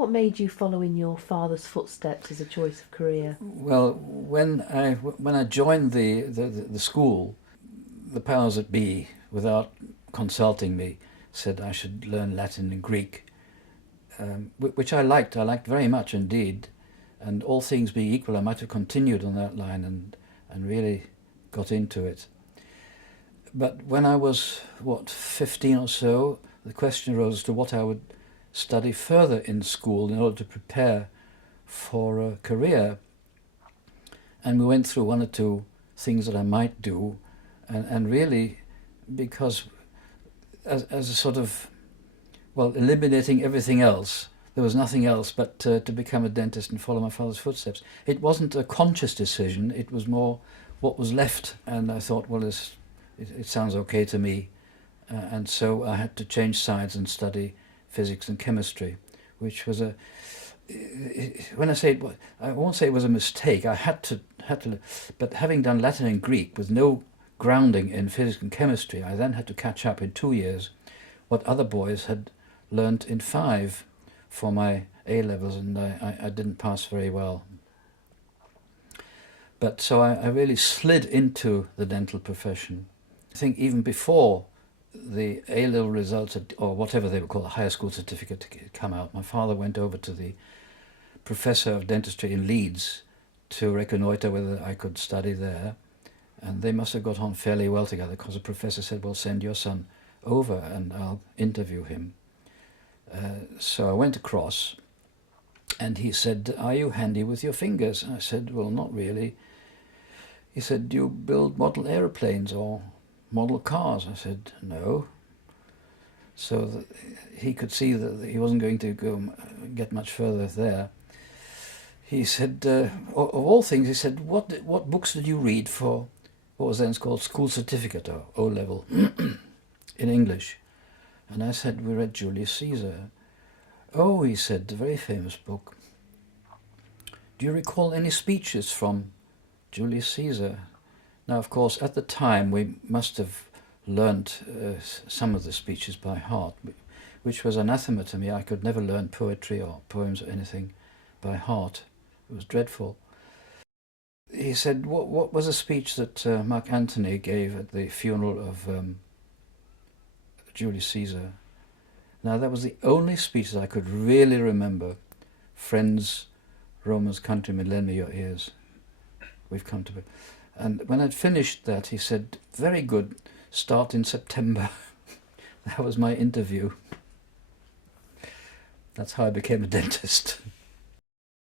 What made you follow in your father's footsteps as a choice of career? Well, when I joined the school, the powers that be, without consulting me, said I should learn Latin and Greek, which I liked. I liked very much indeed. And all things being equal, I might have continued on that line and really got into it. But when I was, 15 or so, the question arose as to what I would study further in school in order to prepare for a career. And we went through one or two things that I might do, and really, because as a sort of, eliminating everything else, there was nothing else but to become a dentist and follow my father's footsteps. It wasn't a conscious decision, it was more what was left, and I thought, well, it sounds okay to me. And so I had to change sides and study physics and chemistry, which was when I say it, I won't say it was a mistake. I had to, but having done Latin and Greek with no grounding in physics and chemistry, I then had to catch up in 2 years what other boys had learnt in 5 for my A levels, and I didn't pass very well. But so I really slid into the dental profession. I think even before the A-level results, or whatever they were called, the higher school certificate, had come out, my father went over to the professor of dentistry in Leeds to reconnoitre whether I could study there. And they must have got on fairly well together, because the professor said, well, send your son over and I'll interview him. So I went across, and he said, are you handy with your fingers? I said, well, not really. He said, do you build model aeroplanes or model cars? I said, no. So he could see that he wasn't going to get much further there. He said, of all things, he said, what books did you read for what was then called school certificate, or O-level, in English? And I said, we read Julius Caesar. Oh, he said, a very famous book. Do you recall any speeches from Julius Caesar? Now, of course, at the time we must have learnt some of the speeches by heart, which was anathema to me. I could never learn poetry or poems or anything by heart. It was dreadful. He said, what was a speech that Mark Antony gave at the funeral of Julius Caesar? Now, that was the only speech that I could really remember. Friends, Romans, countrymen, lend me your ears. We've come to... And when I'd finished that, he said, very good, start in September. That was my interview. That's how I became a dentist.